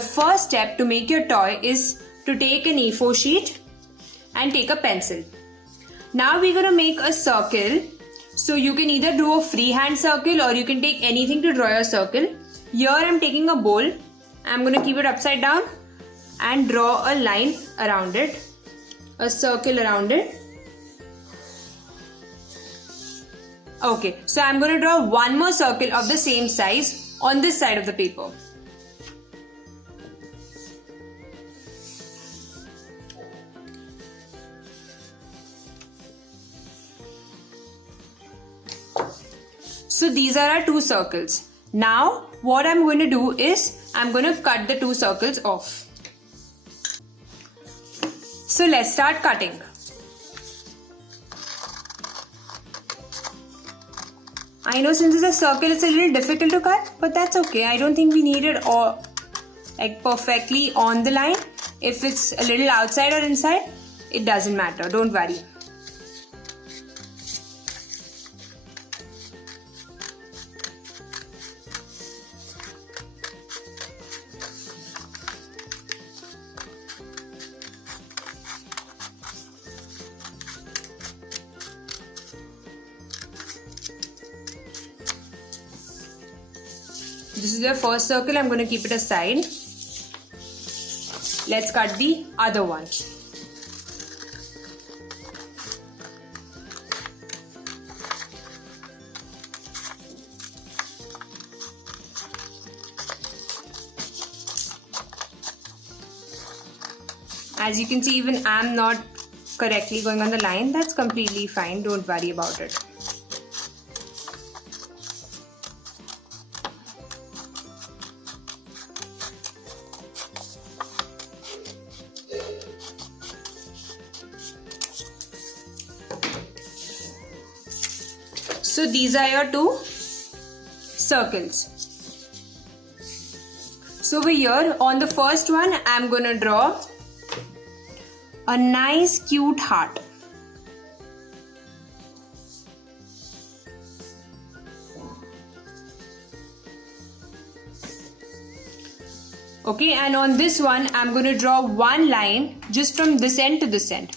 the first step to make your toy is to take an A4 sheet and take a pencil. Now we're going to make a circle. So you can either do a freehand circle or you can take anything to draw your circle. Here I'm taking a bowl. I'm going to keep it upside down and draw a line around it, a circle around it. Okay, so I'm going to draw one more circle of the same size on this side of the paper. So these are our two circles. Now what I'm going to do is I'm going to cut the two circles off. So let's start cutting. I know since it's a circle it's a little difficult to cut, but that's okay. I don't think we need it all like perfectly on the line. If it's a little outside or inside, it doesn't matter. Don't worry. This is the first circle. I'm going to keep it aside. Let's cut the other one. As you can see, even I'm not correctly going on the line. That's completely fine. Don't worry about it. So these are your two circles. So over here on the first one, I'm going to draw a nice cute heart. Okay, and on this one, I'm going to draw one line just from this end to this end.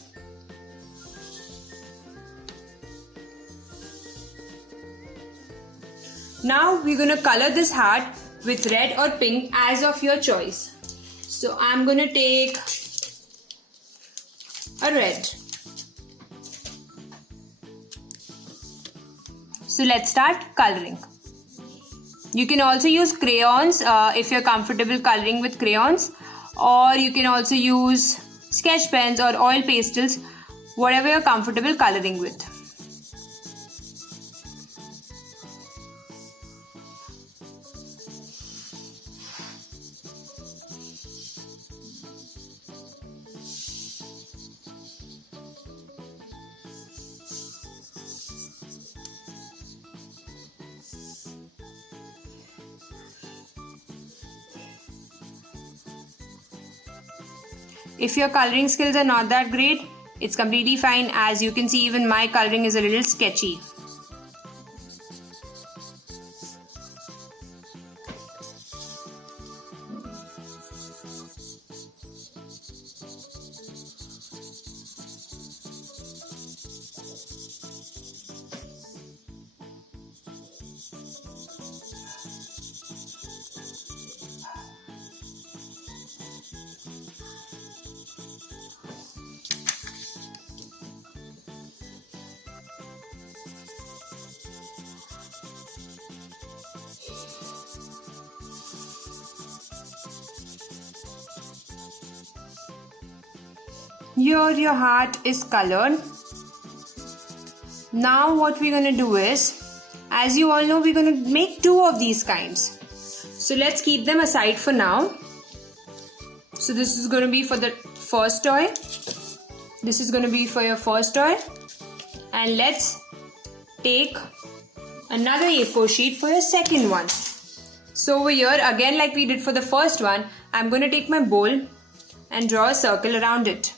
Now we're going to color this heart with red or pink as of your choice. So I'm going to take a red. So let's start coloring. You can also use crayons if you're comfortable coloring with crayons, or you can also use sketch pens or oil pastels, whatever you're comfortable coloring with. If your coloring skills are not that great, it's completely fine. As you can see, even my coloring is a little sketchy. Here your heart is colored. Now what we're going to do is, as you all know, we're going to make two of these kinds. So let's keep them aside for now. So this is going to be for the first toy. This is going to be for your first toy. And let's take another A4 sheet for your second one. So over here, again like we did for the first one, I'm going to take my bowl and draw a circle around it.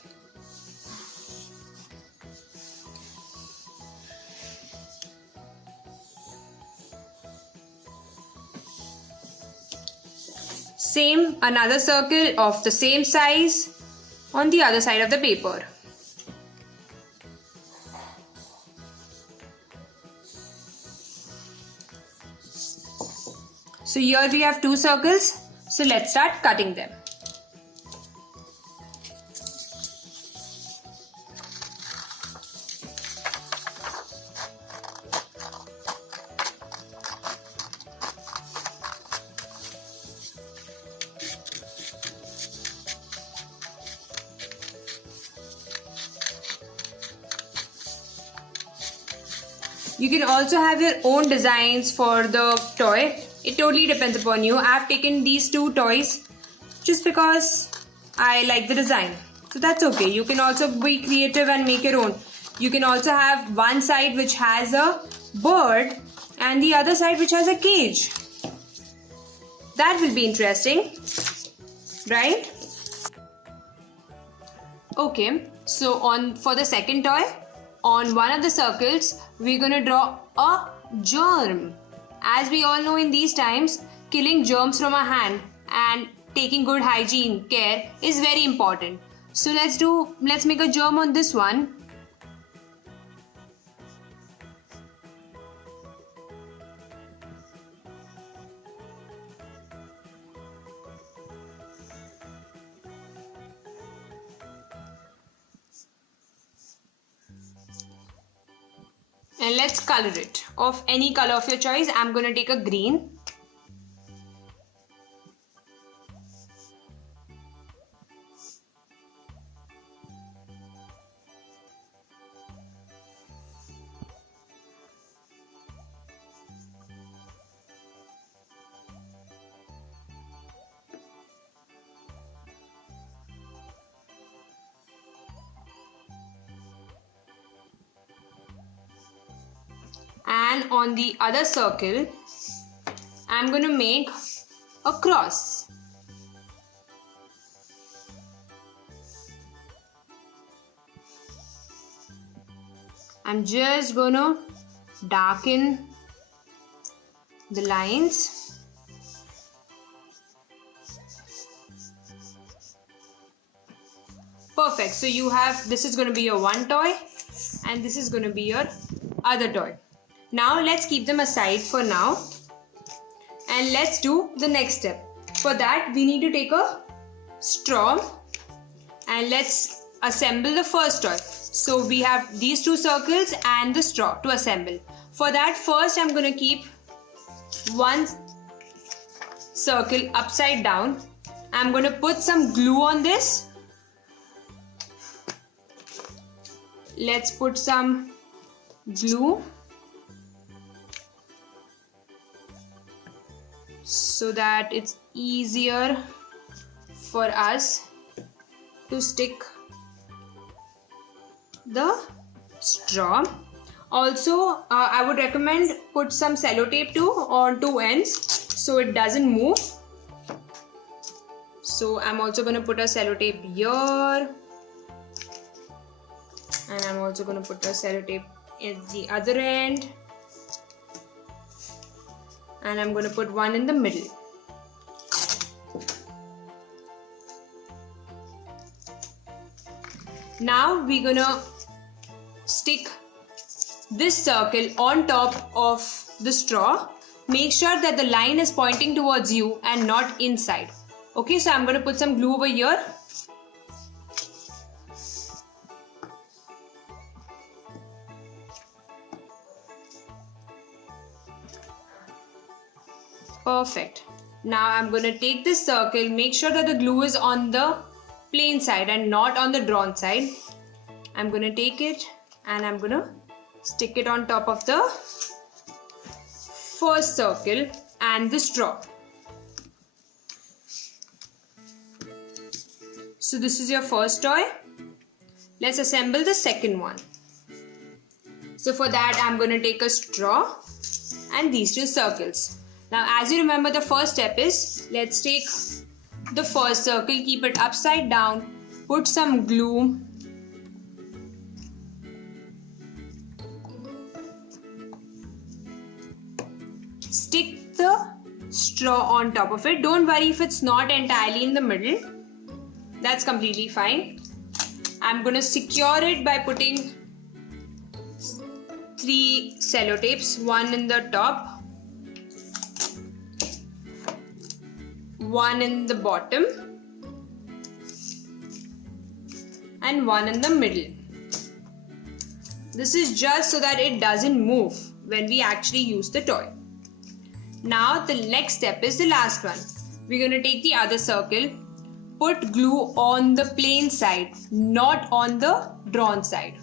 Same, another circle of the same size on the other side of the paper. So here we have 2 circles. So let's start cutting them. You can also have your own designs for the toy. It totally depends upon you. I've taken these 2 toys just because I like the design. So that's okay. You can also be creative and make your own. You can also have one side which has a bird and the other side which has a cage. That will be interesting, right? Okay, so for the second toy, on one of the circles, we're gonna draw a germ. As we all know, in these times, killing germs from our hand and taking good hygiene care is very important. So let's make a germ on this one. And let's color it of any color of your choice. I'm going to take a green. And on the other circle, I'm going to make a cross. I'm just going to darken the lines. Perfect. So you have, this is going to be your one toy and this is going to be your other toy. Now let's keep them aside for now and let's do the next step. For that we need to take a straw and let's assemble the first toy. So we have these 2 circles and the straw to assemble. For that, first I'm going to keep one circle upside down. I'm going to put some glue on this. Let's put some glue so that it's easier for us to stick the straw. Also, I would recommend put some sellotape too on 2 ends so it doesn't move. So I'm also going to put a sellotape here, and I'm also going to put a sellotape at the other end, and I'm going to put one in the middle. Now we're going to stick this circle on top of the straw. Make sure that the line is pointing towards you and not inside. Okay, so I'm going to put some glue over here. Perfect. Now I'm going to take this circle, make sure that the glue is on the plain side and not on the drawn side. I'm going to take it and I'm going to stick it on top of the first circle and the straw. So this is your first toy. Let's assemble the second one. So for that I'm going to take a straw and these 2 circles. Now as you remember, the first step is, let's take the first circle, keep it upside down, put some glue, stick the straw on top of it. Don't worry if it's not entirely in the middle. That's completely fine. I'm going to secure it by putting 3 sellotapes, one in the top, one in the bottom, and one in the middle. This is just so that it doesn't move when we actually use the toy. Now the next step is the last one. We're going to take the other circle, put glue on the plain side, not on the drawn side.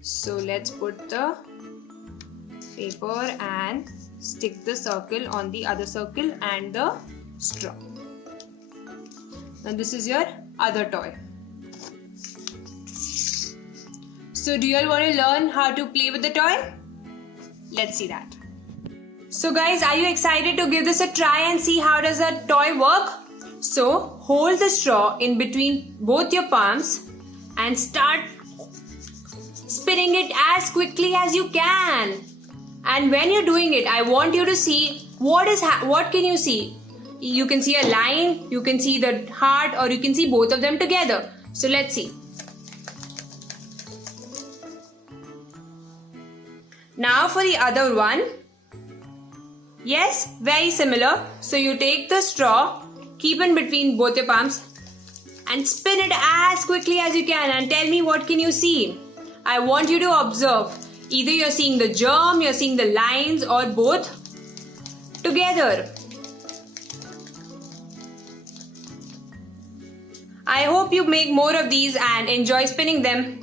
So let's put the paper and stick the circle on the other circle and the straw. Now this is your other toy. So do you all want to learn how to play with the toy? Let's see that. So guys, are you excited to give this a try and see how does a toy work? So hold the straw in between both your palms and start spinning it as quickly as you can. And when you're doing it, I want you to see what can you see? You can see a line, you can see the heart, or you can see both of them together. So let's see. Now for the other one. Yes, very similar. So you take the straw, keep in between both your palms and spin it as quickly as you can and tell me what can you see. I want you to observe. Either you're seeing the germ, you're seeing the lines, or both together. I hope you make more of these and enjoy spinning them.